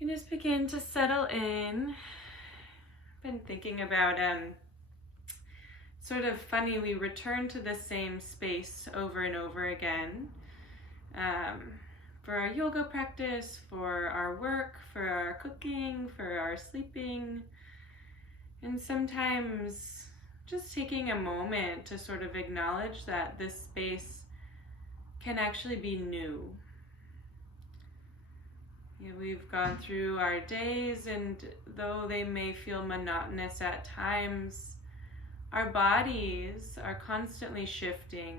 And just begin to settle in. Been thinking about sort of funny, we return to the same space over and over again. For our yoga practice, for our work, for our cooking, for our sleeping. And sometimes just taking a moment to sort of acknowledge that this space can actually be new. We've gone through our days, and though they may feel monotonous at times, our bodies are constantly shifting.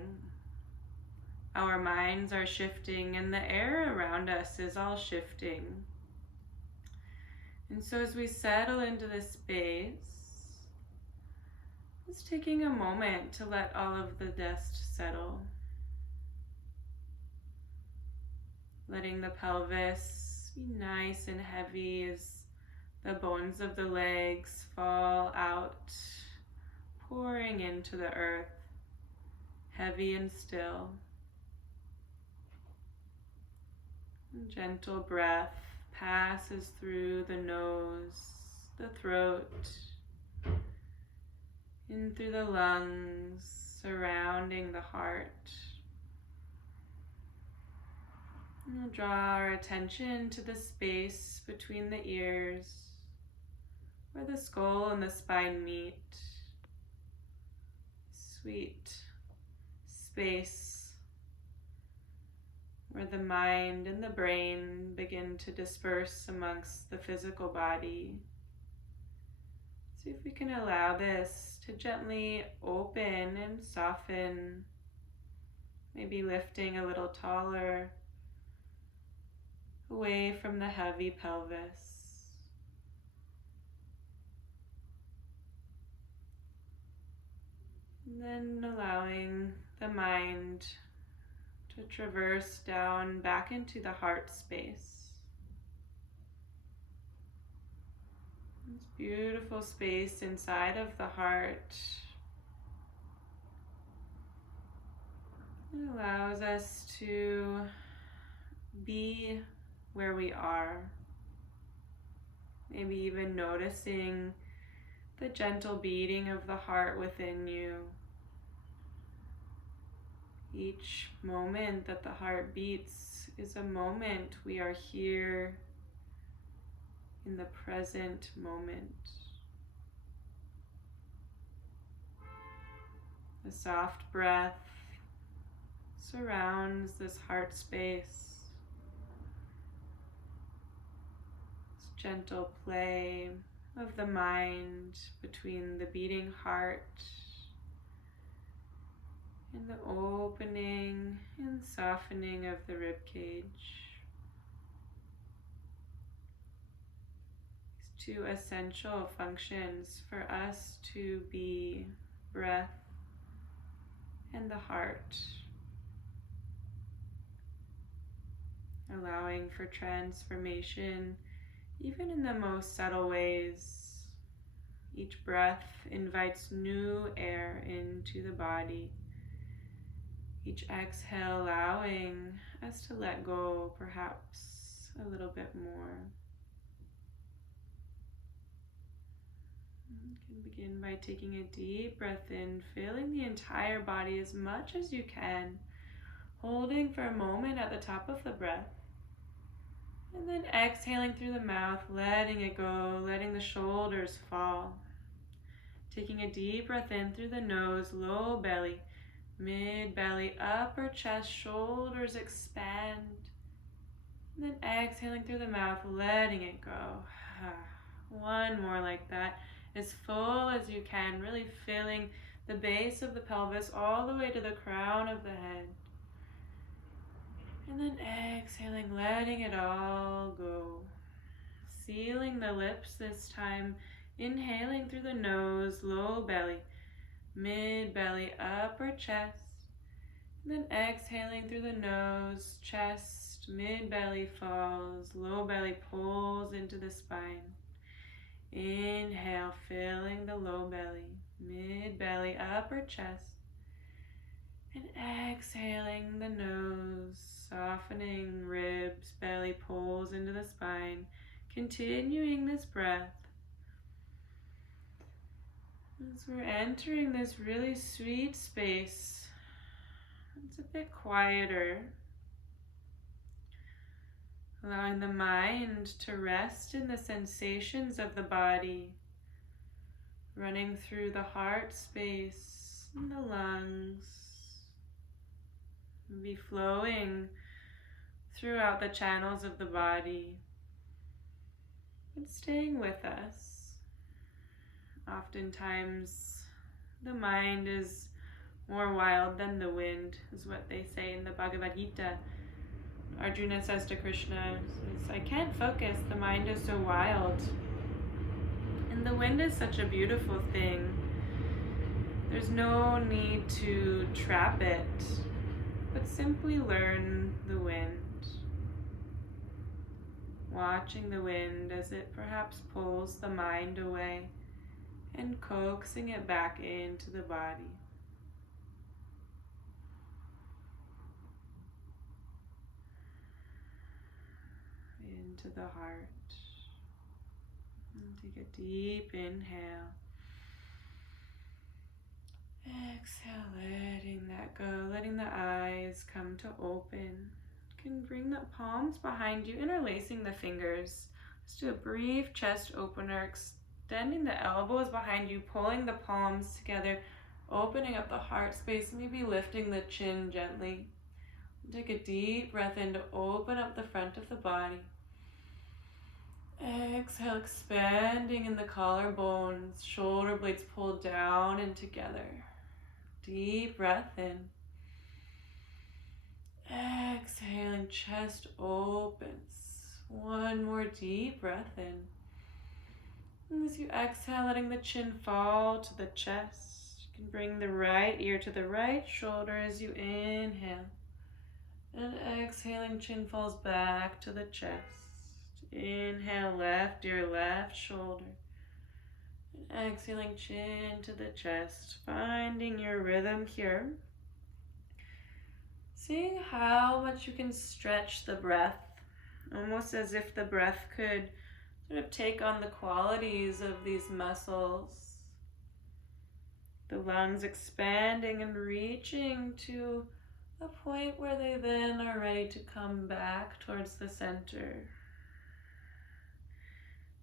Our minds are shifting, and the air around us is all shifting. And so as we settle into this space, just taking a moment to let all of the dust settle. Letting the pelvis be nice and heavy as the bones of the legs fall out, pouring into the earth, heavy and still. And gentle breath passes through the nose, the throat, in through the lungs, surrounding the heart. And we'll draw our attention to the space between the ears, where the skull and the spine meet. Sweet space where the mind and the brain begin to disperse amongst the physical body. See if we can allow this to gently open and soften, maybe lifting a little taller, away from the heavy pelvis. And then allowing the mind to traverse down back into the heart space. This beautiful space inside of the heart. It allows us to be where we are. Maybe even noticing the gentle beating of the heart within you. Each moment that the heart beats is a moment we are here in the present moment. The soft breath surrounds this heart space. Gentle play of the mind between the beating heart and the opening and softening of the rib cage. These two essential functions for us to be breath and the heart, allowing for transformation even in the most subtle ways. Each breath invites new air into the body. Each exhale allowing us to let go perhaps a little bit more. You can begin by taking a deep breath in, filling the entire body as much as you can, holding for a moment at the top of the breath. And then exhaling through the mouth, letting it go, letting the shoulders fall. Taking a deep breath in through the nose, low belly, mid belly, upper chest, shoulders expand. And then exhaling through the mouth, letting it go. One more like that, as full as you can, really filling the base of the pelvis all the way to the crown of the head. And then exhaling, letting it all go. Sealing the lips this time. Inhaling through the nose, low belly, mid belly, upper chest. And then exhaling through the nose, chest, mid belly falls, low belly pulls into the spine. Inhale, filling the low belly, mid belly, upper chest. And exhaling the nose, softening ribs, belly pulls into the spine. Continuing this breath as we're entering this really sweet space. It's a bit quieter, allowing the mind to rest in the sensations of the body, running through the heart space and the lungs, and be flowing throughout the channels of the body, and staying with us. Oftentimes, the mind is more wild than the wind, is what they say in the Bhagavad Gita. Arjuna says to Krishna, I can't focus, the mind is so wild. And the wind is such a beautiful thing. There's no need to trap it, but simply learn the wind. Watching the wind as it perhaps pulls the mind away and coaxing it back into the body. Into the heart. And take a deep inhale. Exhale, letting that go, letting the eyes come to open. You can bring the palms behind you, interlacing the fingers. Just do a brief chest opener, extending the elbows behind you, pulling the palms together, opening up the heart space, maybe lifting the chin gently. Take a deep breath in to open up the front of the body. Exhale, expanding in the collarbones, shoulder blades pulled down and together. Deep breath in. Exhaling, chest opens. One more deep breath in. And as you exhale, letting the chin fall to the chest. You can bring the right ear to the right shoulder as you inhale. And exhaling, chin falls back to the chest. Inhale, left ear, left shoulder. And exhaling, chin to the chest. Finding your rhythm here. Seeing how much you can stretch the breath. Almost as if the breath could sort of take on the qualities of these muscles. The lungs expanding and reaching to a point where they then are ready to come back towards the center.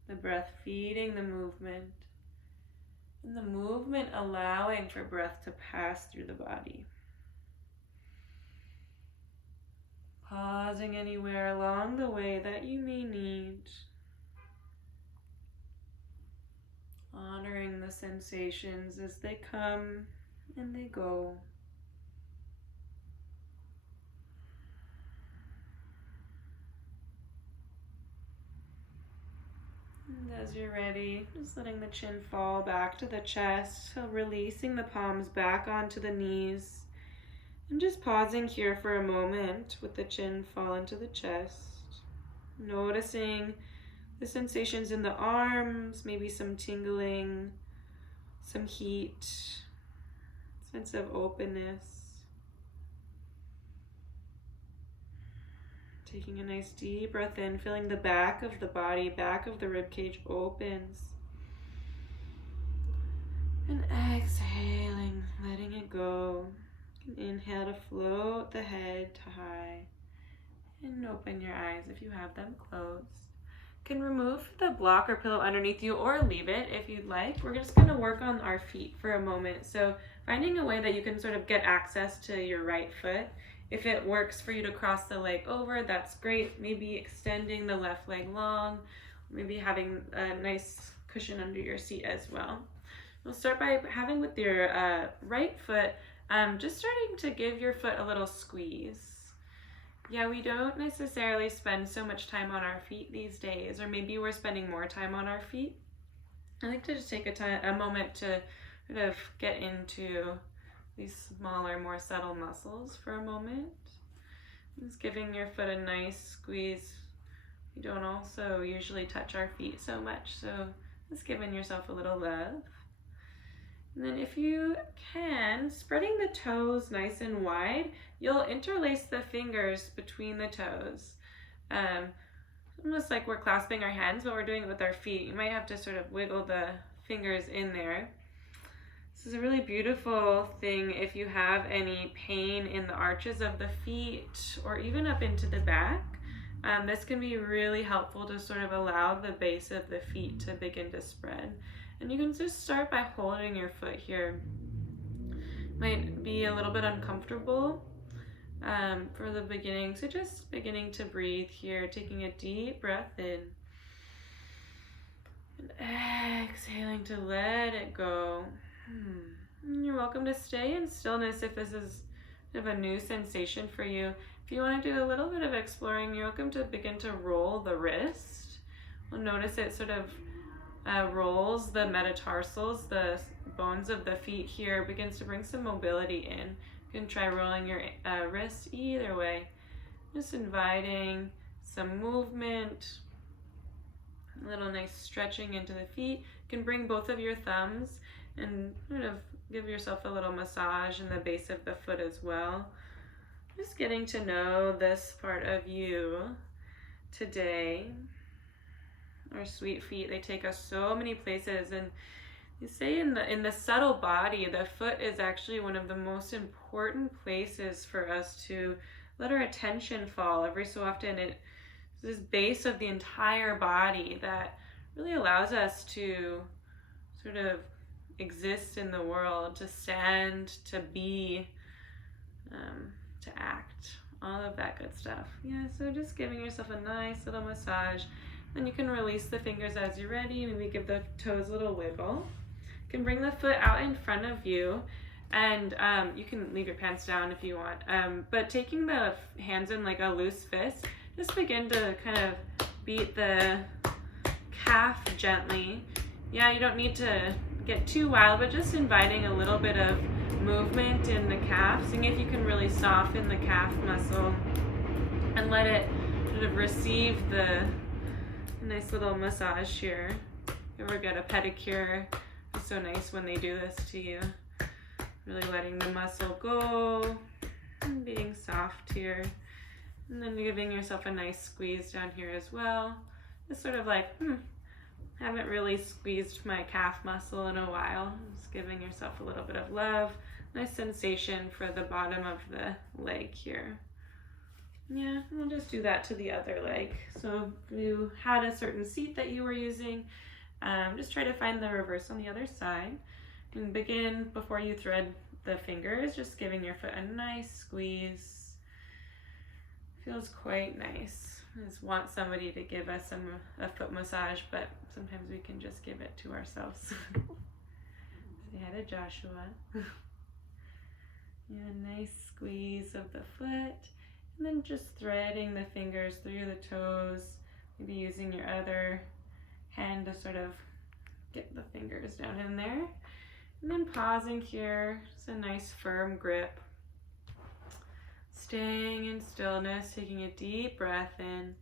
The breath feeding the movement, and the movement allowing for breath to pass through the body. Pausing anywhere along the way that you may need. Honoring the sensations as they come and they go. And as you're ready, just letting the chin fall back to the chest, so releasing the palms back onto the knees. And just pausing here for a moment with the chin fall into the chest. Noticing the sensations in the arms, maybe some tingling, some heat, sense of openness. Taking a nice deep breath in, feeling the back of the body, back of the ribcage opens. And exhaling, letting it go. Inhale to float the head to high. And open your eyes if you have them closed. You can remove the block or pillow underneath you or leave it if you'd like. We're just going to work on our feet for a moment. So finding a way that you can sort of get access to your right foot. If it works for you to cross the leg over, that's great. Maybe extending the left leg long. Maybe having a nice cushion under your seat as well. We'll start by having with your right foot, just starting to give your foot a little squeeze. Yeah, we don't necessarily spend so much time on our feet these days, or maybe we're spending more time on our feet. I like to just take a moment to sort of get into these smaller, more subtle muscles for a moment. Just giving your foot a nice squeeze. We don't also usually touch our feet so much, so just giving yourself a little love. And then if you can, spreading the toes nice and wide, you'll interlace the fingers between the toes. almost like we're clasping our hands, but we're doing it with our feet. You might have to sort of wiggle the fingers in there. This is a really beautiful thing if you have any pain in the arches of the feet or even up into the back. This can be really helpful to sort of allow the base of the feet to begin to spread. And you can just start by holding your foot here. Might be a little bit uncomfortable for the beginning, so just beginning to breathe here, taking a deep breath in and exhaling to let it go. You're welcome to stay in stillness if this is kind of a new sensation for you. If you want to do a little bit of exploring, you're welcome to begin to roll the wrist. We'll notice it sort of rolls the metatarsals, the bones of the feet here, begins to bring some mobility in. You can try rolling your wrist either way. Just inviting some movement, a little nice stretching into the feet. You can bring both of your thumbs and sort of give yourself a little massage in the base of the foot as well. Just getting to know this part of you today. Our sweet feet, they take us so many places, and you say in the subtle body, the foot is actually one of the most important places for us to let our attention fall. Every so often, it's this base of the entire body that really allows us to sort of exist in the world, to stand, to be, to act, all of that good stuff. Yeah, so just giving yourself a nice little massage. Then you can release the fingers as you're ready. Maybe give the toes a little wiggle. You can bring the foot out in front of you, and you can leave your pants down if you want. But taking the hands in like a loose fist, just begin to kind of beat the calf gently. Yeah, you don't need to get too wild, but just inviting a little bit of movement in the calf, seeing if you can really soften the calf muscle and let it sort of receive the nice little massage here. If you ever get a pedicure, it's so nice when they do this to you. Really letting the muscle go and being soft here. And then giving yourself a nice squeeze down here as well. Just sort of like, haven't really squeezed my calf muscle in a while. Just giving yourself a little bit of love. Nice sensation for the bottom of the leg here. Yeah, we'll just do that to the other leg. So if you had a certain seat that you were using, just try to find the reverse on the other side. And begin before you thread the fingers, just giving your foot a nice squeeze. Feels quite nice. I just want somebody to give us a foot massage, but sometimes we can just give it to ourselves. Say hi to Joshua. Yeah, nice squeeze of the foot. And then just threading the fingers through the toes, maybe using your other hand to sort of get the fingers down in there. And then pausing here, just a nice firm grip. Staying in stillness, taking a deep breath in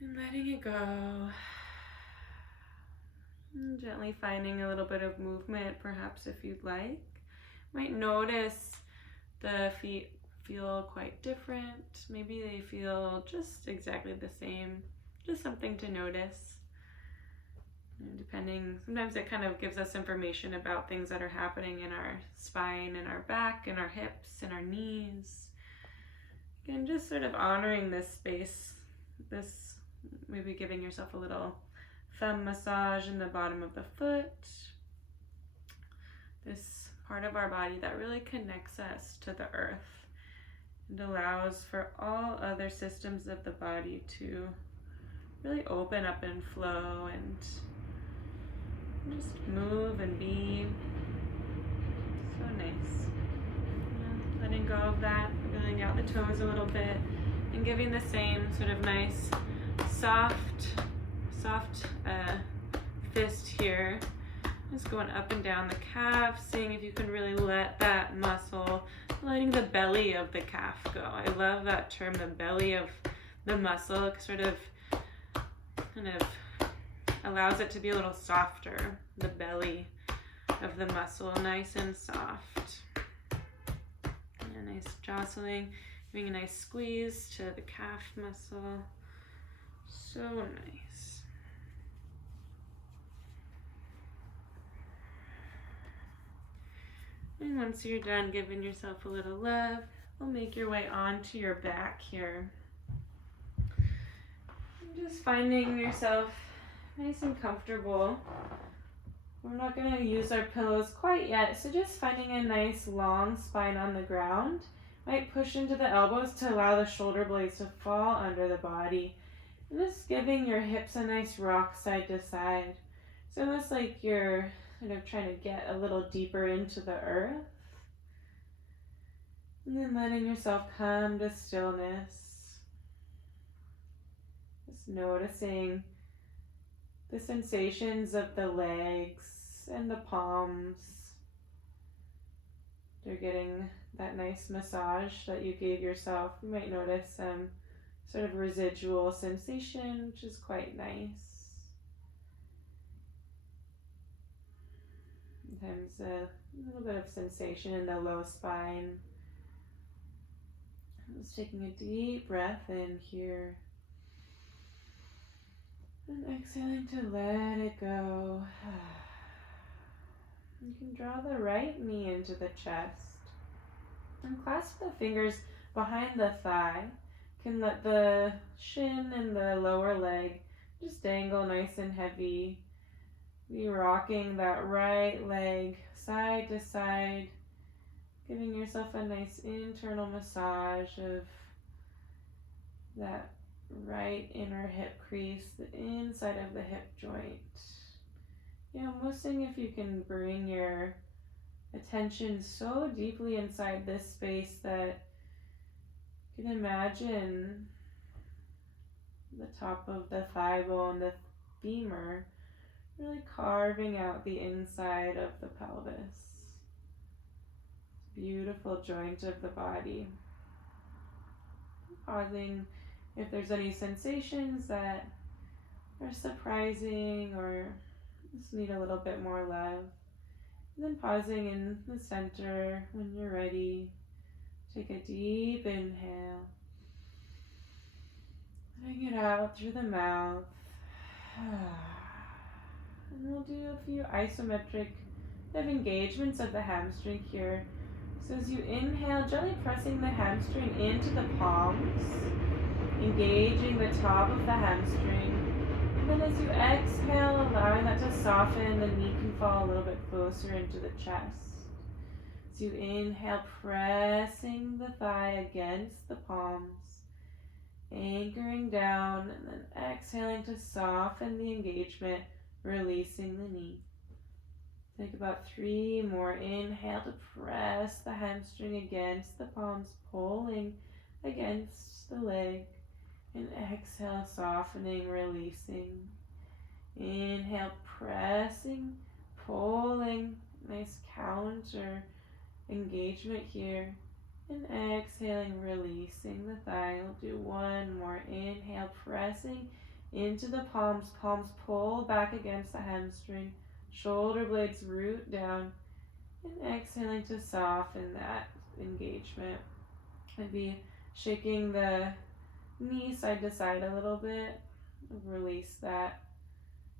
and letting it go. And gently finding a little bit of movement, perhaps if you'd like. Might notice the feet feel quite different. Maybe they feel just exactly the same. Just something to notice. And depending, sometimes it kind of gives us information about things that are happening in our spine and our back and our hips and our knees. Again, just sort of honoring this space, this, maybe giving yourself a little thumb massage in the bottom of the foot. This part of our body that really connects us to the earth and allows for all other systems of the body to really open up and flow and just move and be. So nice. Yeah, letting go of that, feeling out the toes a little bit, and giving the same sort of nice, soft fist here. Just going up and down the calf, seeing if you can really let that muscle, letting the belly of the calf go. I love that term, the belly of the muscle. It sort of kind of allows it to be a little softer, the belly of the muscle, nice and soft. And a nice jostling. Giving a nice squeeze to the calf muscle. So nice. And once you're done giving yourself a little love, we'll make your way onto your back here. And just finding yourself nice and comfortable. We're not going to use our pillows quite yet, so just finding a nice long spine on the ground. Might push into the elbows to allow the shoulder blades to fall under the body. And just giving your hips a nice rock side to side. So almost like you're kind of trying to get a little deeper into the earth. And then letting yourself come to stillness. Just noticing the sensations of the legs and the palms. They're getting that nice massage that you gave yourself. You might notice some sort of residual sensation, which is quite nice. Sometimes a little bit of sensation in the low spine. Just taking a deep breath in here. And exhaling to let it go. You can draw the right knee into the chest. And clasp the fingers behind the thigh. You can let the shin and the lower leg just dangle nice and heavy. Be rocking that right leg side to side. Giving yourself a nice internal massage of that right inner hip crease, the inside of the hip joint. Almost seeing if you can bring your attention so deeply inside this space that you can imagine the top of the thigh bone, the femur, really carving out the inside of the pelvis. Beautiful joint of the body. Pausing if there's any sensations that are surprising or just need a little bit more love. And then pausing in the center when you're ready. Take a deep inhale. Letting it out through the mouth. And we'll do a few isometric engagements of the hamstring here. So as you inhale, gently pressing the hamstring into the palms, engaging the top of the hamstring. And then as you exhale, allowing that to soften, the knee can fall a little bit closer into the chest. As you inhale, pressing the thigh against the palms, anchoring down, and then exhaling to soften the engagement, releasing the knee. Take about 3 more. Inhale to press the hamstring against the palms, pulling against the leg. And exhale, softening, releasing. Inhale, pressing, pulling. Nice counter engagement here. And exhaling, releasing the thigh. We'll do 1 more. Inhale, pressing into the palms. Palms pull back against the hamstring. Shoulder blades root down, and exhaling to soften that engagement. Maybe shaking the knee side to side a little bit. Release that,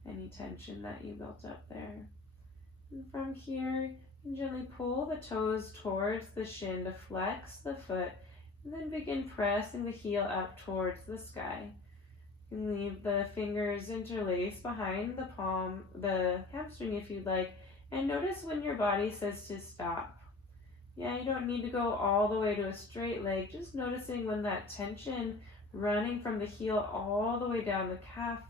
any tension that you built up there. And from here, you can gently pull the toes towards the shin to flex the foot, and then begin pressing the heel up towards the sky. You can leave the fingers interlaced behind the palm, the hamstring if you'd like, and notice when your body says to stop. You don't need to go all the way to a straight leg, just noticing when that tension running from the heel all the way down the calf,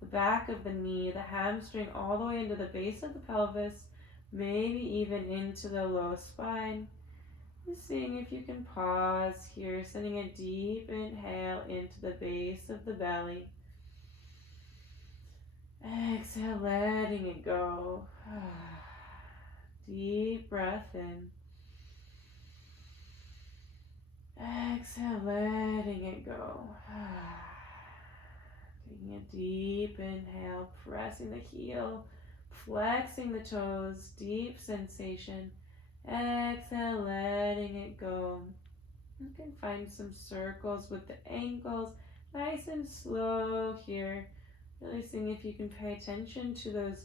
the back of the knee, the hamstring, all the way into the base of the pelvis, maybe even into the low spine. Just seeing if you can pause here, sending a deep inhale into the base of the belly. Exhale, letting it go. Deep breath in. Exhale, letting it go. Taking a deep inhale, pressing the heel, flexing the toes, deep sensation. Exhale, letting it go. You can find some circles with the ankles, nice and slow here. Really seeing if you can pay attention to those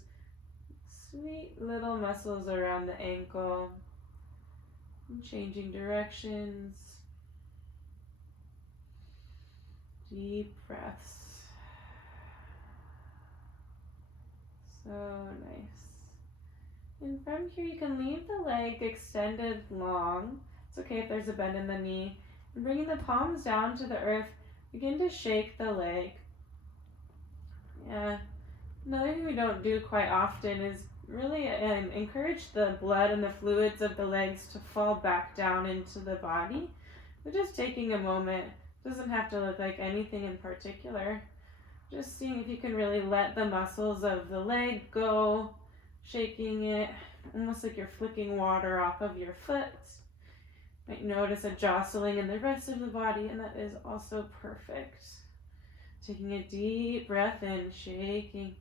sweet little muscles around the ankle. And changing directions. Deep breaths. So nice. And from here you can leave the leg extended long. It's okay if there's a bend in the knee. And bringing the palms down to the earth, begin to shake the leg. Yeah. Another thing we don't do quite often is really encourage the blood and the fluids of the legs to fall back down into the body. We're just taking a moment. Doesn't have to look like anything in particular. Just seeing if you can really let the muscles of the leg go, shaking it, almost like you're flicking water off of your foot. Might notice a jostling in the rest of the body, and that is also perfect. Taking a deep breath in, shaking.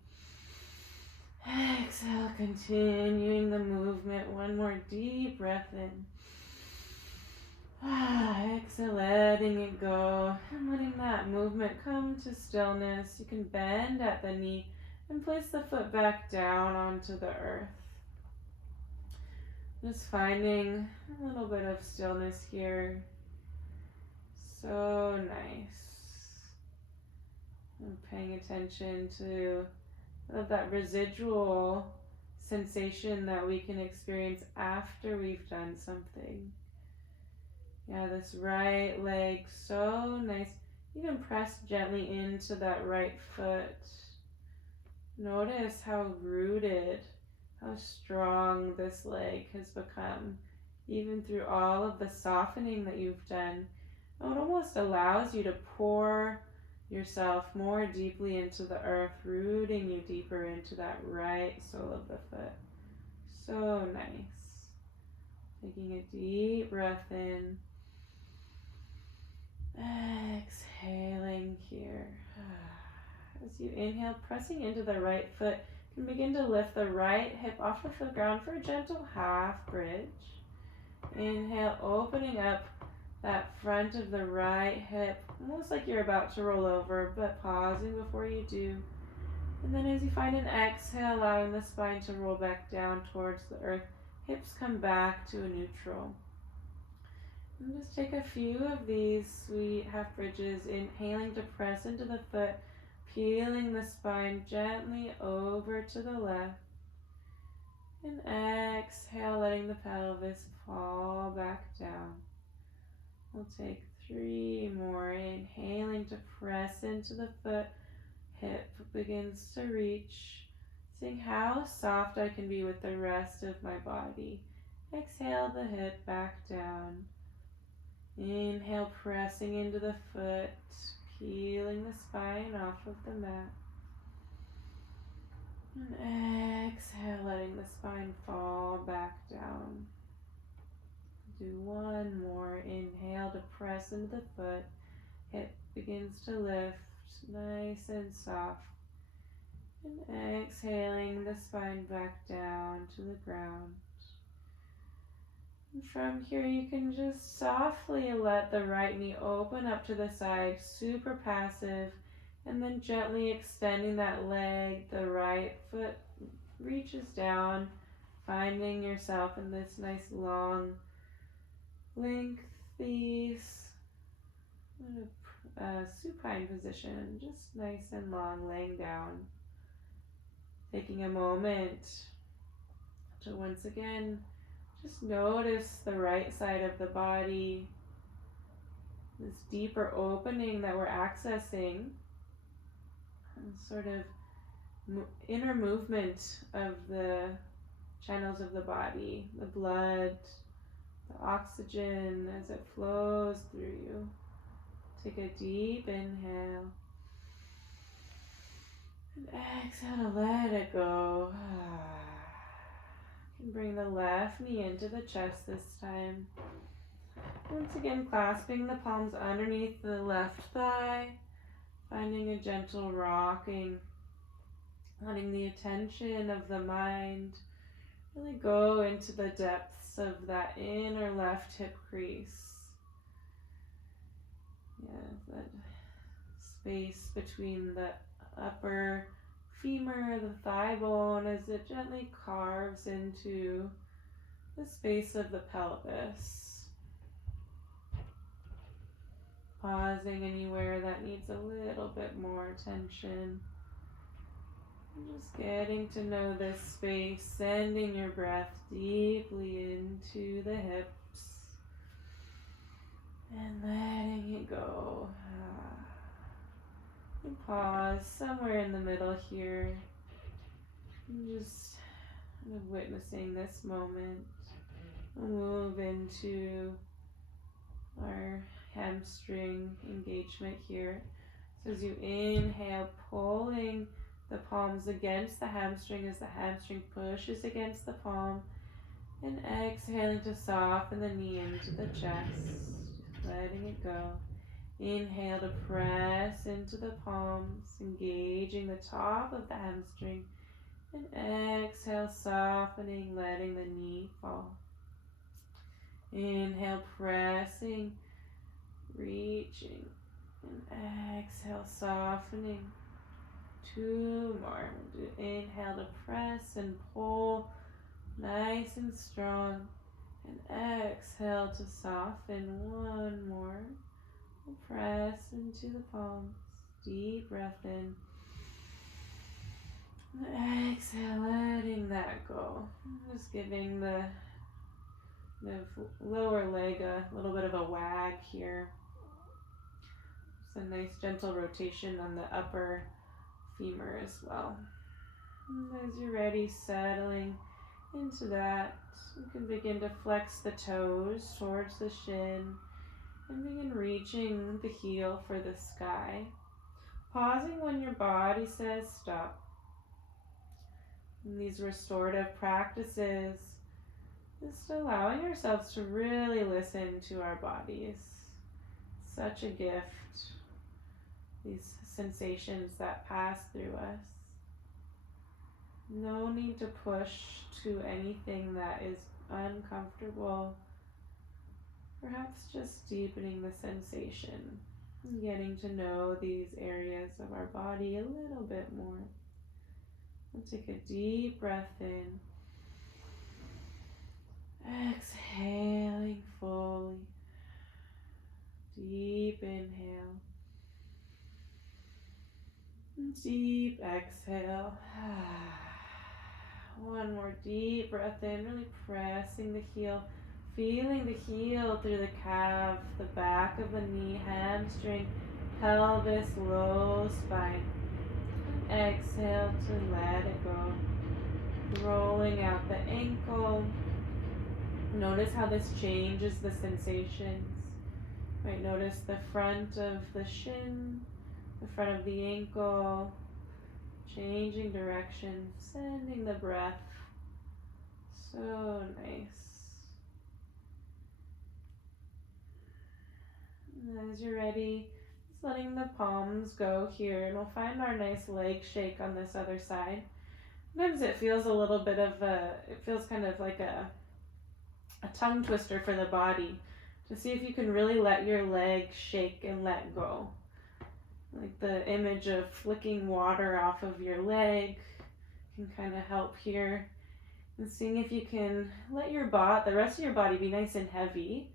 Exhale, continuing the movement. One more deep breath in. Exhale, letting it go and letting that movement come to stillness. You can bend at the knee and place the foot back down onto the earth. Just finding a little bit of stillness here. So nice. And paying attention to that residual sensation that we can experience after we've done something. Yeah, this right leg, so nice. You can press gently into that right foot. Notice how rooted, how strong this leg has become, even through all of the softening that you've done. It almost allows you to pour yourself more deeply into the earth, rooting you deeper into that right sole of the foot. So nice. Taking a deep breath in. Exhaling here. As you inhale, pressing into the right foot, you can begin to lift the right hip off of the ground for a gentle half bridge. Inhale, opening up that front of the right hip, almost like you're about to roll over, but pausing before you do. And then as you find an exhale, allowing the spine to roll back down towards the earth, hips come back to a neutral. And just take a few of these sweet half bridges, inhaling to press into the foot, peeling the spine gently over to the left. And exhale, letting the pelvis fall back down. We'll take 3 more. Inhaling to press into the foot, hip begins to reach. Seeing how soft I can be with the rest of my body. Exhale the hip back down. Inhale, pressing into the foot, peeling the spine off of the mat. And exhale, letting the spine fall back down. Do 1 more. Inhale to press into the foot. Hip begins to lift, nice and soft. And exhaling the spine back down to the ground. And from here you can just softly let the right knee open up to the side, super passive, and then gently extending that leg. The right foot reaches down, finding yourself in this nice long, lengthy supine position, just nice and long, laying down. Taking a moment to once again just notice the right side of the body, this deeper opening that we're accessing, and sort of inner movement of the channels of the body, the blood, the oxygen as it flows through you. Take a deep inhale. And exhale to let it go. You can bring the left knee into the chest this time. Once again, clasping the palms underneath the left thigh, finding a gentle rocking, letting the attention of the mind really go into the depths of that inner left hip crease. Yeah, that space between the upper femur, the thigh bone, as it gently carves into the space of the pelvis. Pausing anywhere that needs a little bit more attention. Just getting to know this space, sending your breath deeply into the hips and letting it go. And pause somewhere in the middle here. And just kind of witnessing this moment. We'll move into our hamstring engagement here. So as you inhale, pulling the palms against the hamstring as the hamstring pushes against the palm, and exhaling to soften the knee into the chest, letting it go. Inhale to press into the palms, engaging the top of the hamstring, and exhale, softening, letting the knee fall. Inhale, pressing, reaching, and exhale, softening. 2 more. We'll do inhale to press and pull, nice and strong, and exhale to soften. 1 more. We'll press into the palms. Deep breath in. And exhale, letting that go. Just giving the lower leg a little bit of a wag here. Just a nice gentle rotation on the upper femur as well. And as you're ready, settling into that, you can begin to flex the toes towards the shin and begin reaching the heel for the sky. Pausing when your body says stop. In these restorative practices, just allowing ourselves to really listen to our bodies. Such a gift, these sensations that pass through us. No need to push to anything that is uncomfortable. Perhaps just deepening the sensation and getting to know these areas of our body a little bit more. We'll take a deep breath in. Exhaling fully. Deep inhale. Deep exhale. 1 more deep breath in, really pressing the heel, feeling the heel through the calf, the back of the knee, hamstring, pelvis, low spine. Exhale to let it go. Rolling out the ankle. Notice how this changes the sensations. Right, notice the front of the shin, the front of the ankle, changing direction, sending the breath. So nice. And as you're ready, just letting the palms go here, and we'll find our nice leg shake on this other side. Sometimes it feels a little bit of it feels kind of like a tongue twister for the body, to see if you can really let your leg shake and let go. Like the image of flicking water off of your leg can kind of help here. And seeing if you can let the rest of your body be nice and heavy.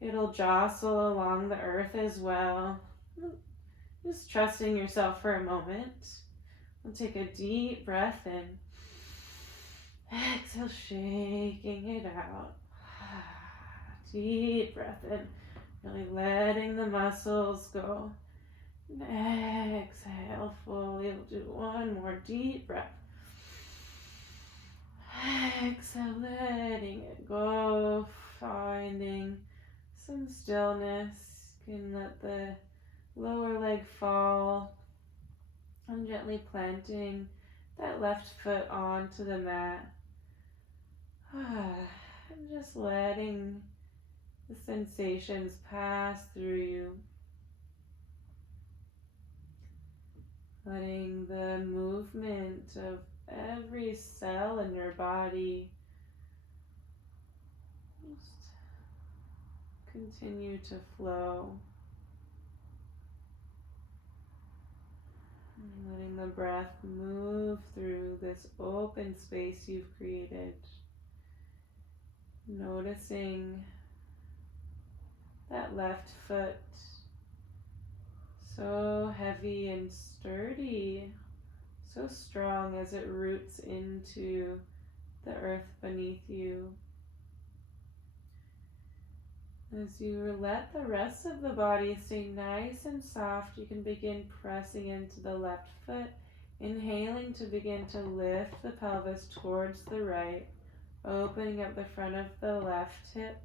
It'll jostle along the earth as well. Just trusting yourself for a moment. We'll take a deep breath in. Exhale, shaking it out. Deep breath in. Really letting the muscles go. And exhale fully. We'll do 1 more deep breath. Exhale, letting it go. Finding some stillness. You can let the lower leg fall. And gently planting that left foot onto the mat. And just letting the sensations pass through you. Letting the movement of every cell in your body just continue to flow. Letting the breath move through this open space you've created. Noticing that left foot, so heavy and sturdy, so strong as it roots into the earth beneath you. As you let the rest of the body stay nice and soft, you can begin pressing into the left foot, inhaling to begin to lift the pelvis towards the right, opening up the front of the left hip,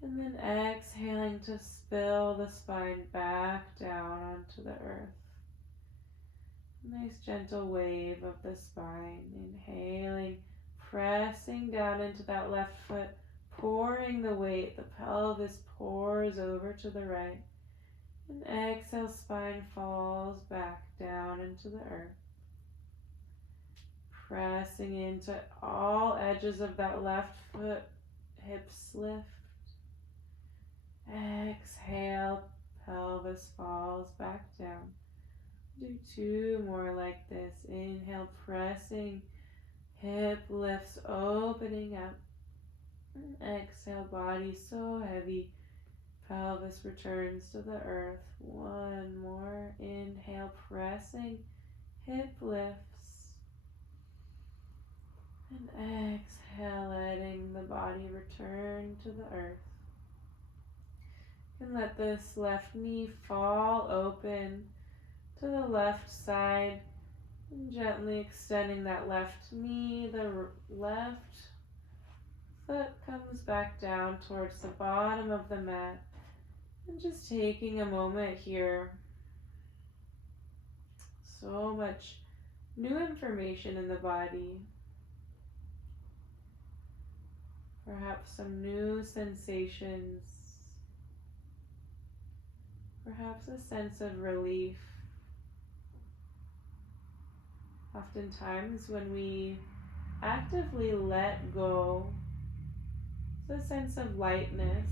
and then exhaling to spill the spine back down onto the earth. Nice gentle wave of the spine, inhaling, pressing down into that left foot, pouring the weight, the pelvis pours over to the right, and exhale, spine falls back down into the earth. Pressing into all edges of that left foot, hips lift. Exhale, pelvis falls back down. Do 2 more like this. Inhale, pressing, hip lifts, opening up. Exhale, body so heavy, pelvis returns to the earth. 1 more. Inhale, pressing, hip lifts. And exhale, letting the body return to the earth. You can let this left knee fall open to the left side, and gently extending that left knee. The left foot comes back down towards the bottom of the mat, and just taking a moment here. So much new information in the body. Perhaps some new sensations. Perhaps a sense of relief. Oftentimes when we actively let go, it's a sense of lightness.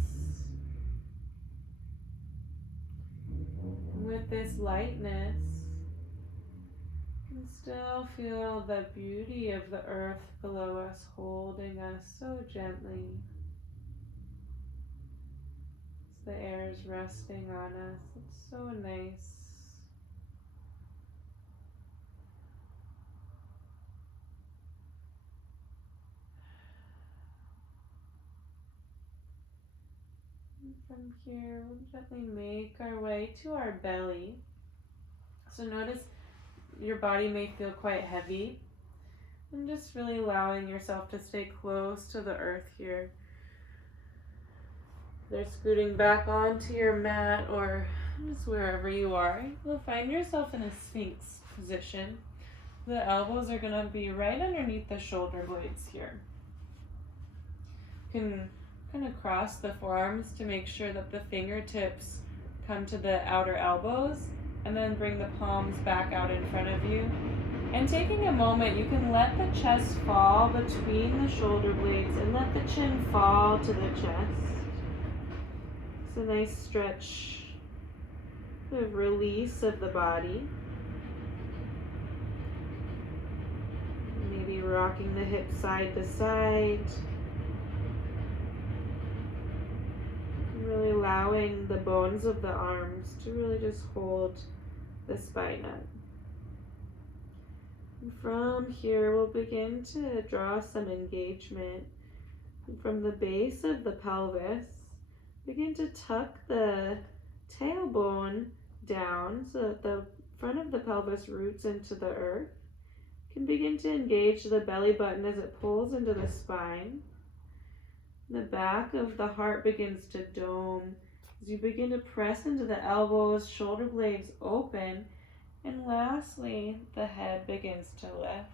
And with this lightness, you can still feel the beauty of the earth below us, holding us so gently. As the air is resting on us, it's so nice. From here, we'll gently make our way to our belly. So notice your body may feel quite heavy, and just really allowing yourself to stay close to the earth here. They're scooting back onto your mat or just wherever you are. You'll find yourself in a sphinx position. The elbows are going to be right underneath the shoulder blades here. You can kind of cross the forearms to make sure that the fingertips come to the outer elbows, and then bring the palms back out in front of you. And taking a moment, you can let the chest fall between the shoulder blades and let the chin fall to the chest. It's a nice stretch, of release of the body. Maybe rocking the hips side to side. Really allowing the bones of the arms to really just hold the spine up. And from here, we'll begin to draw some engagement. And from the base of the pelvis, begin to tuck the tailbone down so that the front of the pelvis roots into the earth. You can begin to engage the belly button as it pulls into the spine. The back of the heart begins to dome as you begin to press into the elbows, shoulder blades open, and lastly, the head begins to lift.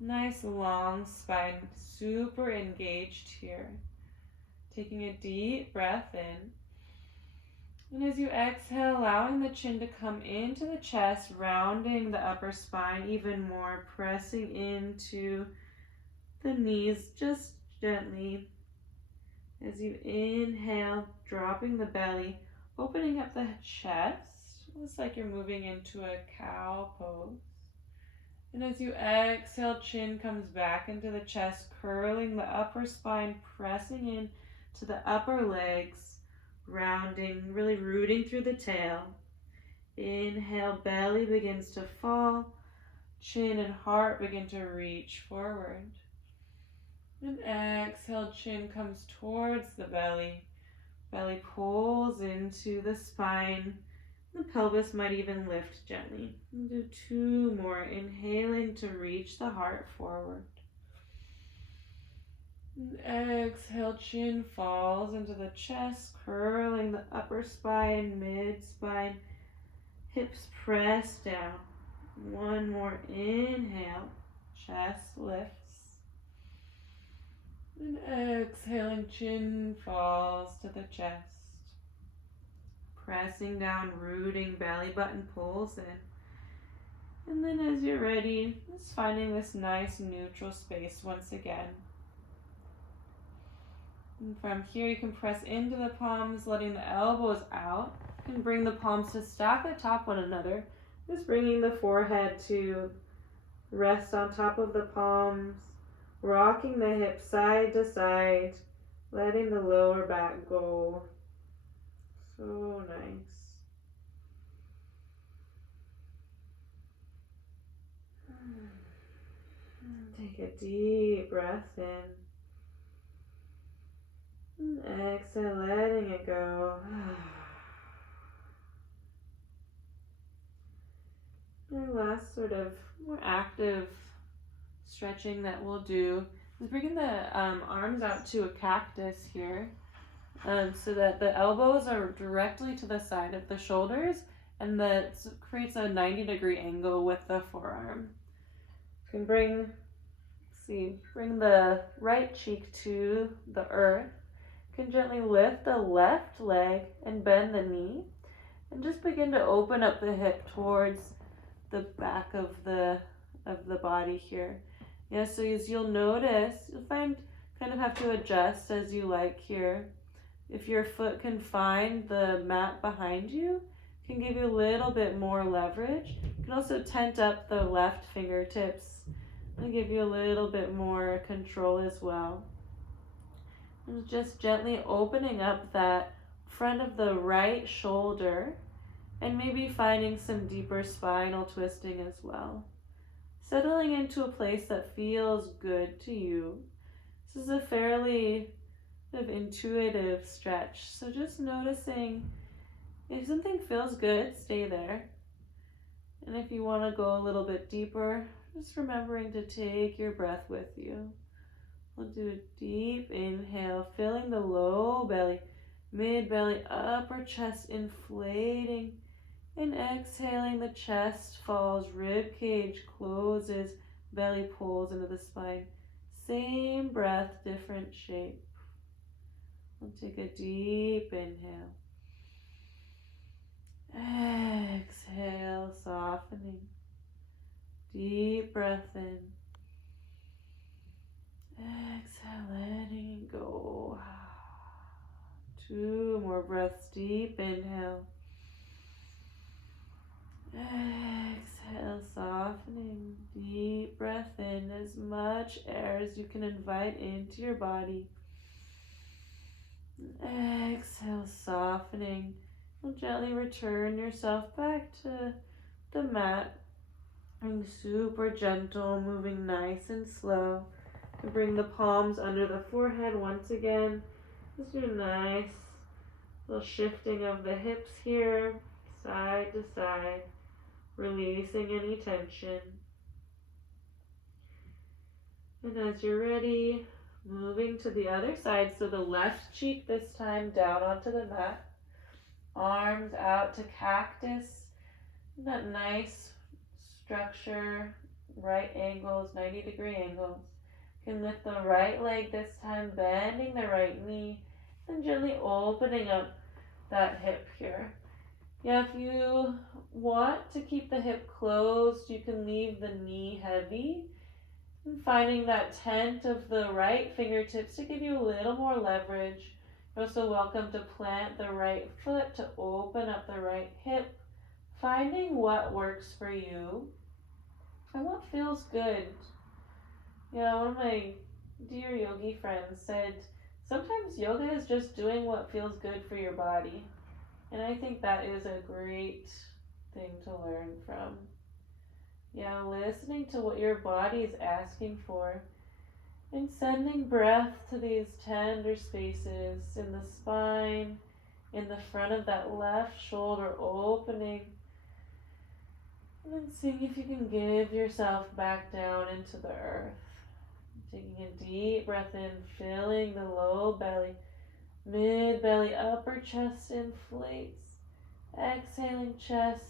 Nice long spine, super engaged here. Taking a deep breath in. And as you exhale, allowing the chin to come into the chest, rounding the upper spine even more, pressing into the knees just gently. As you inhale, dropping the belly, opening up the chest, Looks like you're moving into a cow pose. And as you exhale, chin comes back into the chest, curling the upper spine, pressing in to the upper legs, rounding, really rooting through the tail. Inhale, belly begins to fall, chin and heart begin to reach forward. And exhale, chin comes towards the belly. Belly pulls into the spine. The pelvis might even lift gently. We'll do 2 more. Inhaling to reach the heart forward. And exhale, chin falls into the chest, curling the upper spine, mid-spine. Hips press down. 1 more. Inhale. Chest lifts. And exhaling, chin falls to the chest. Pressing down, rooting, belly button pulls in. And then as you're ready, just finding this nice neutral space once again. And from here you can press into the palms, letting the elbows out. You can bring the palms to stack atop one another. Just bringing the forehead to rest on top of the palms. Rocking the hips side to side. Letting the lower back go. So nice. Take a deep breath in. And exhale, letting it go. Our last sort of more active stretching that we'll do is bringing the arms out to a cactus here. So that the elbows are directly to the side of the shoulders, and that creates a 90-degree angle with the forearm. You can bring the right cheek to the earth. You can gently lift the left leg and bend the knee, and just begin to open up the hip towards the back of the body here. Yeah, so as you'll notice, you'll kind of have to adjust as you like here. If your foot can find the mat behind you, it can give you a little bit more leverage. You can also tent up the left fingertips and give you a little bit more control as well. And just gently opening up that front of the right shoulder and maybe finding some deeper spinal twisting as well. Settling into a place that feels good to you. This is a fairly intuitive stretch, so just noticing if something feels good, stay there, and if you want to go a little bit deeper, just remembering to take your breath with you. We'll do a deep inhale, filling the low belly, mid belly, upper chest inflating, and exhaling, the chest falls, rib cage closes, belly pulls into the spine. Same breath, different shape. We'll take a deep inhale. Exhale, softening. Deep breath in. Exhale, letting it go. 2 more breaths. Deep inhale. Exhale, softening. Deep breath in. As much air as you can invite into your body. Exhale, softening. And gently return yourself back to the mat. Being super gentle, moving nice and slow. To bring the palms under the forehead once again. Just do a nice little shifting of the hips here, side to side, releasing any tension. And as you're ready, moving to the other side, so the left cheek this time down onto the mat. Arms out to cactus. That nice structure, right angles, 90-degree angles. You can lift the right leg this time, bending the right knee, and gently opening up that hip here. Yeah, if you want to keep the hip closed, you can leave the knee heavy. And finding that tent of the right fingertips to give you a little more leverage. You're also welcome to plant the right foot to open up the right hip, finding what works for you and what feels good. One of my dear yogi friends said, sometimes yoga is just doing what feels good for your body. And I think that is a great thing to learn from. Listening to what your body is asking for and sending breath to these tender spaces in the spine, in the front of that left shoulder opening. And then seeing if you can give yourself back down into the earth. Taking a deep breath in, filling the low belly, mid belly, upper chest inflates. Exhaling, chest,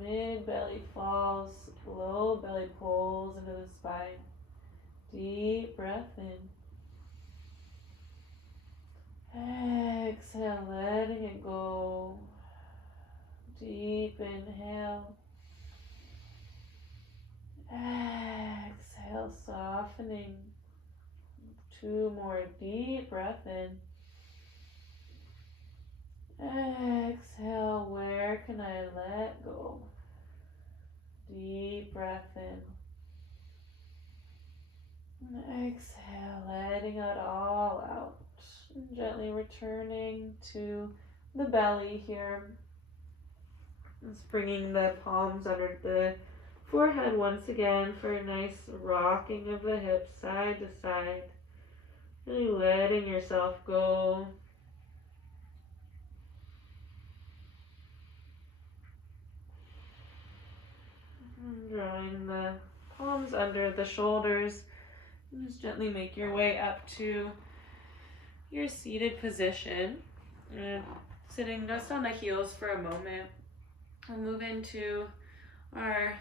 mid belly falls, low belly pulls into the spine. Deep breath in. Exhale, letting it go. Deep inhale. Exhale, softening. 2 more deep breath in. Exhale, where can I let go? Deep breath in. And exhale, letting it all out. And gently returning to the belly here. Just bringing the palms under the forehead once again for a nice rocking of the hips side to side. Really letting yourself go. And drawing the palms under the shoulders. And just gently make your way up to your seated position. And sitting just on the heels for a moment. We'll move into our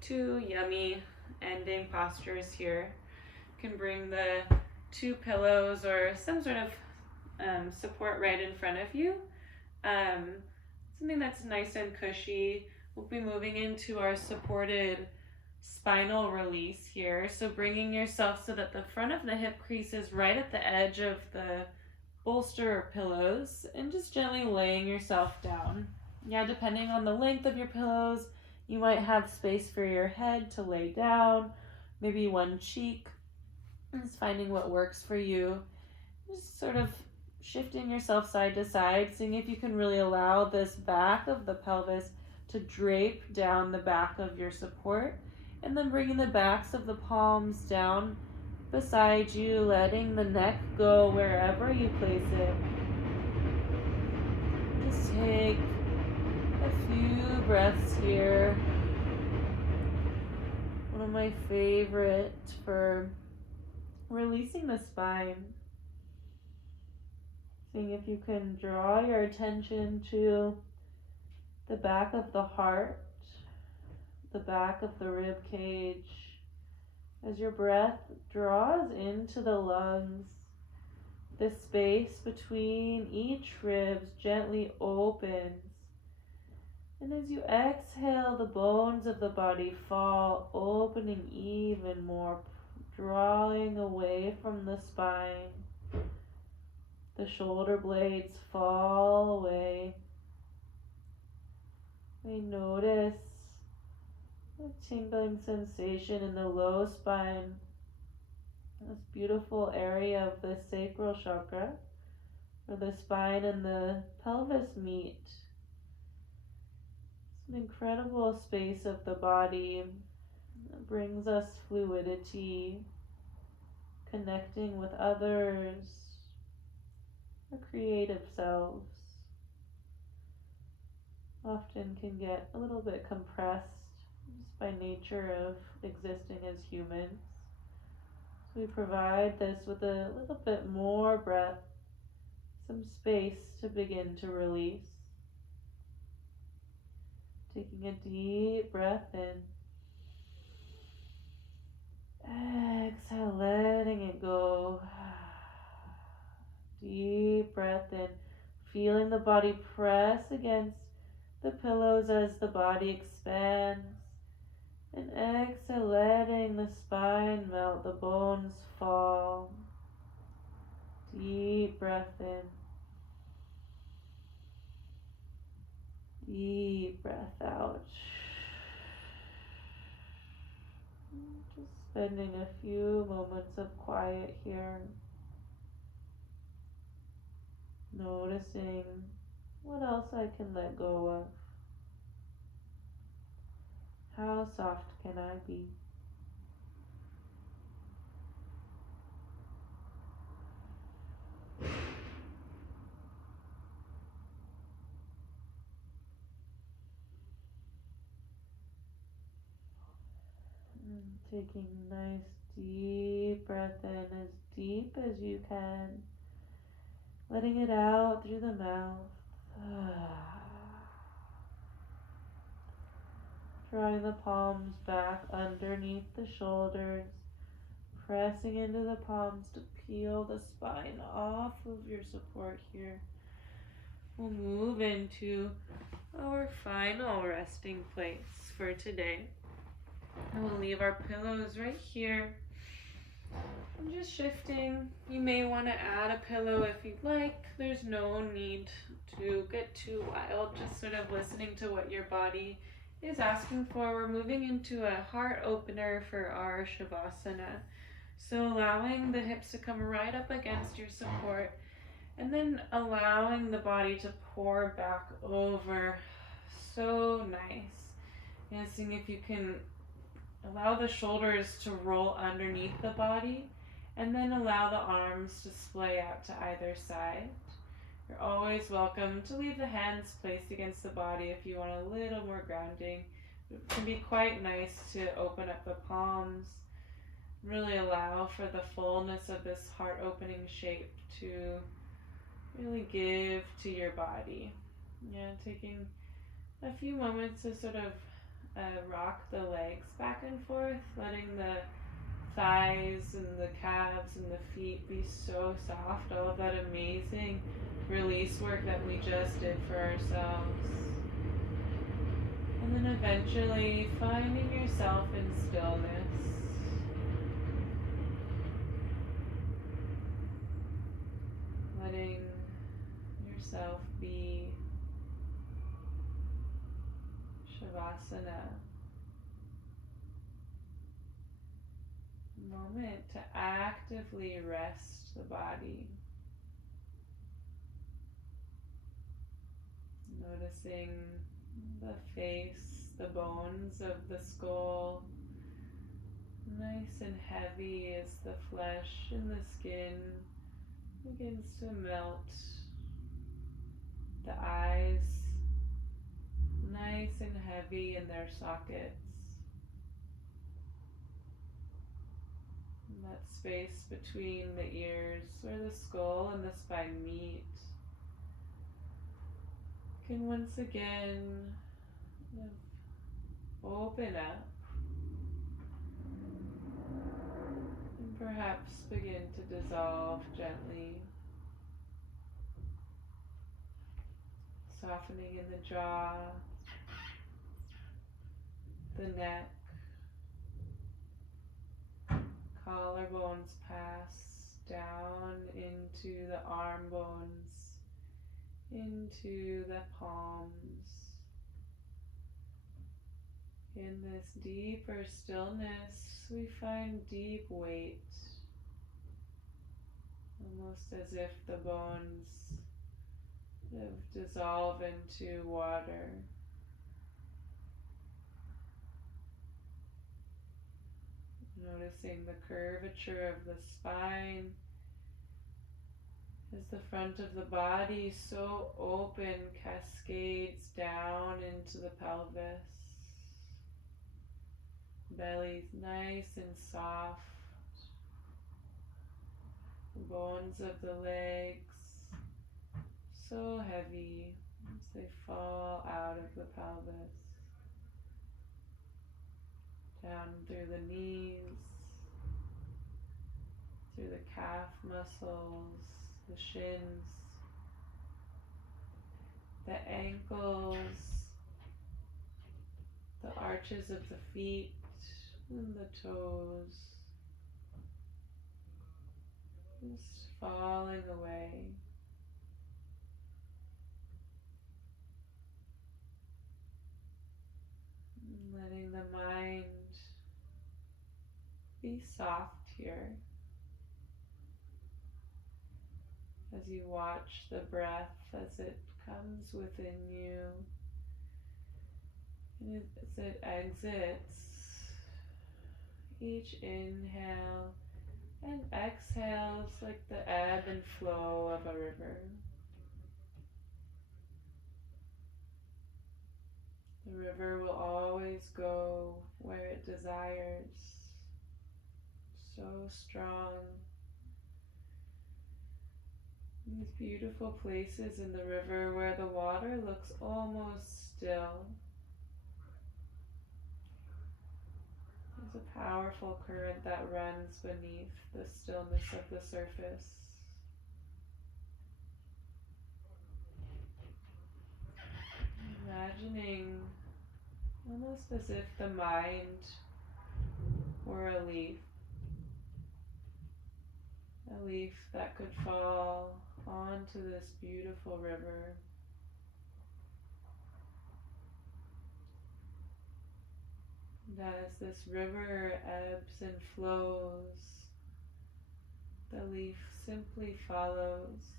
2 yummy ending postures here. You can bring the 2 pillows or some sort of support right in front of you. Something that's nice and cushy. We'll be moving into our supported spinal release here. So bringing yourself so that the front of the hip crease is right at the edge of the bolster or pillows, and just gently laying yourself down. Depending on the length of your pillows, you might have space for your head to lay down, maybe one cheek. Just finding what works for you. Just sort of shifting yourself side to side, seeing if you can really allow this back of the pelvis to drape down the back of your support, and then bringing the backs of the palms down beside you, letting the neck go wherever you place it. Just take a few breaths here. One of my favorite for releasing the spine. Seeing if you can draw your attention to the back of the heart, the back of the rib cage. As your breath draws into the lungs, the space between each ribs gently opens. And as you exhale, the bones of the body fall, opening even more, drawing away from the spine. The shoulder blades fall away. We notice a tingling sensation in the low spine, this beautiful area of the sacral chakra, where the spine and the pelvis meet. It's an incredible space of the body that brings us fluidity, connecting with others, our creative selves. Often can get a little bit compressed just by nature of existing as humans. So we provide this with a little bit more breath, some space to begin to release. Taking a deep breath in. Exhale, letting it go. Deep breath in, feeling the body press against the pillows as the body expands. And exhale, letting the spine melt, the bones fall. Deep breath in. Deep breath out. Just spending a few moments of quiet here, noticing what else I can let go of. How soft can I be? Taking a nice deep breath in, as deep as you can. Letting it out through the mouth. Drawing the palms back underneath the shoulders. Pressing into the palms to peel the spine off of your support here. We'll move into our final resting place for today. And we'll leave our pillows right here. I'm just shifting. You may want to add a pillow if you'd like. There's no need to get too wild, just sort of listening to what your body is asking for. We're moving into a heart opener for our Shavasana. So allowing the hips to come right up against your support, and then allowing the body to pour back over. So nice. And seeing if you can allow the shoulders to roll underneath the body, and then allow the arms to splay out to either side. You're always welcome to leave the hands placed against the body if you want a little more grounding. It can be quite nice to open up the palms, really allow for the fullness of this heart opening shape to really give to your body. Yeah, taking a few moments to sort of rock the legs back and forth, letting the thighs and the calves and the feet be so soft, all of that amazing release work that we just did for ourselves. And then eventually finding yourself in stillness. Letting yourself be Shavasana. Moment to actively rest the body. Noticing the face, the bones of the skull, nice and heavy as the flesh and the skin begins to melt. The eyes, nice and heavy in their sockets. And that space between the ears, where the skull and the spine meet, can once again open up and perhaps begin to dissolve gently, softening in the jaw, the neck, collarbones pass down into the arm bones, into the palms. In this deeper stillness, we find deep weight, almost as if the bones dissolve into water. Noticing the curvature of the spine as the front of the body, so open, cascades down into the pelvis. Belly's nice and soft. The bones of the legs so heavy as they fall out of the pelvis. Down through the knees, through the calf muscles, the shins, the ankles, the arches of the feet and the toes, just falling away. be soft here as you watch the breath as it comes within you and as it exits. Each inhale and exhale is like the ebb and flow of a river. The river will always go where it desires. So strong. These beautiful places in the river where the water looks almost still. There's a powerful current that runs beneath the stillness of the surface. Imagining almost as if the mind were a leaf that could fall onto this beautiful river. And as this river ebbs and flows, the leaf simply follows,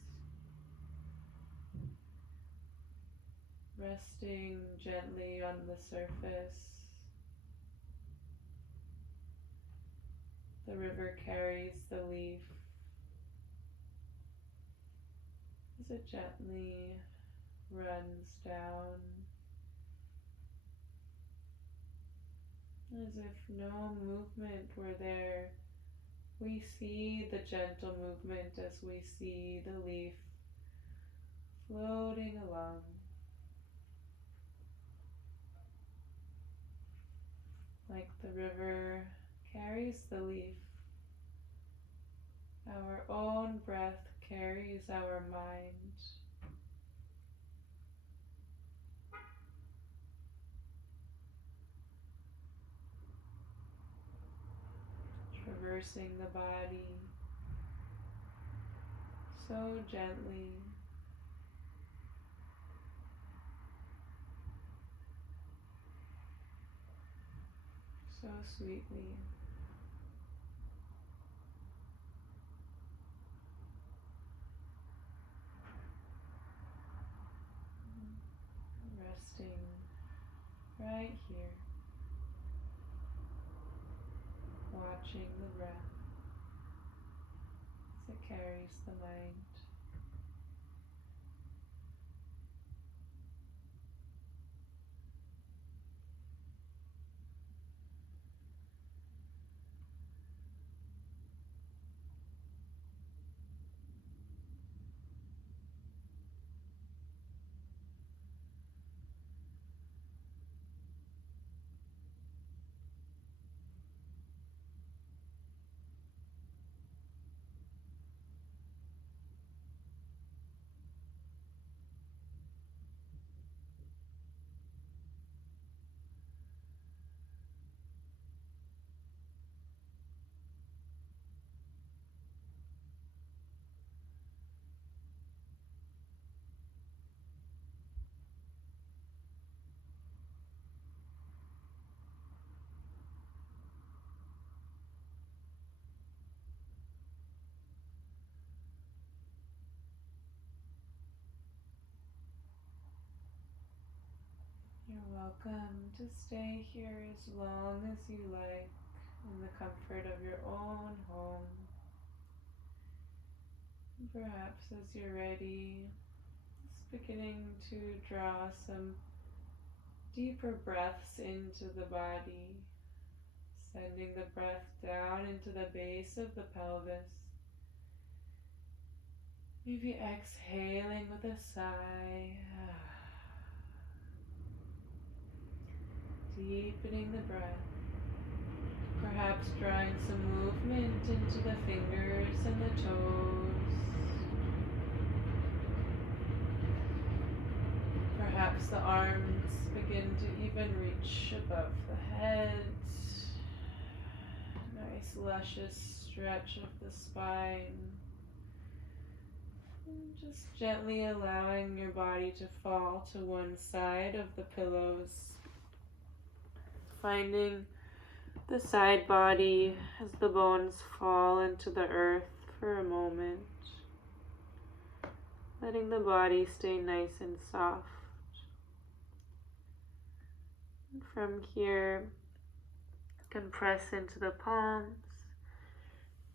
resting gently on the surface. The river carries the leaf as it gently runs down, as if no movement were there. We see the gentle movement as we see the leaf floating along. Like the river carries the leaf, our own breath carries our mind. Traversing the body so gently, so sweetly. Resting right here, watching the breath as it carries the mind. You're welcome to stay here as long as you like in the comfort of your own home. And perhaps as you're ready, just beginning to draw some deeper breaths into the body, sending the breath down into the base of the pelvis. Maybe exhaling with a sigh. Deepening the breath. Perhaps drawing some movement into the fingers and the toes. Perhaps the arms begin to even reach above the head. Nice luscious stretch of the spine. And just gently allowing your body to fall to one side of the pillows. Finding the side body as the bones fall into the earth for a moment, letting the body stay nice and soft. And from here, you can press into the palms,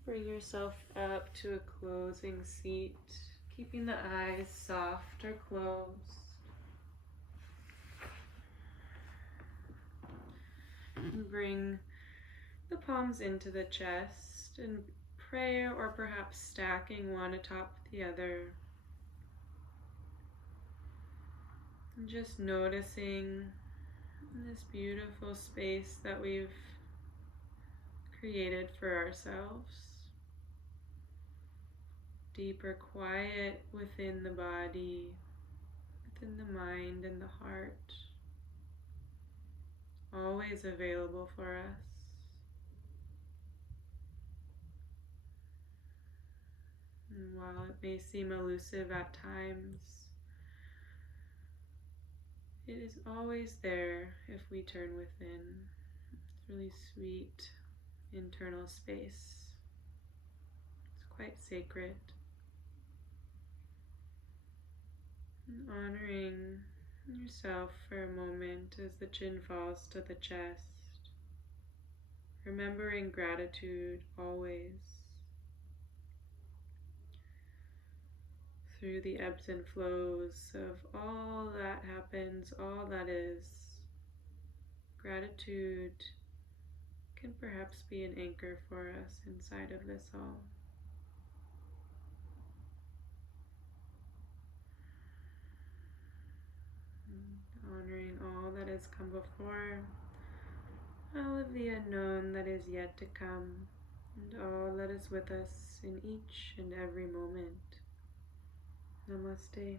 bring yourself up to a closing seat, keeping the eyes soft or closed. And bring the palms into the chest and prayer, or perhaps stacking one atop the other. And just noticing this beautiful space that we've created for ourselves. Deeper quiet within the body, within the mind and the heart. Always available for us. And while it may seem elusive at times, it is always there if we turn within. It's really sweet internal space. It's quite sacred. And honoring yourself for a moment as the chin falls to the chest. Remembering gratitude always. Through the ebbs and flows of all that happens, all that is, gratitude can perhaps be an anchor for us inside of this all. And honoring all that has come before, all of the unknown that is yet to come, and all that is with us in each and every moment. Namaste.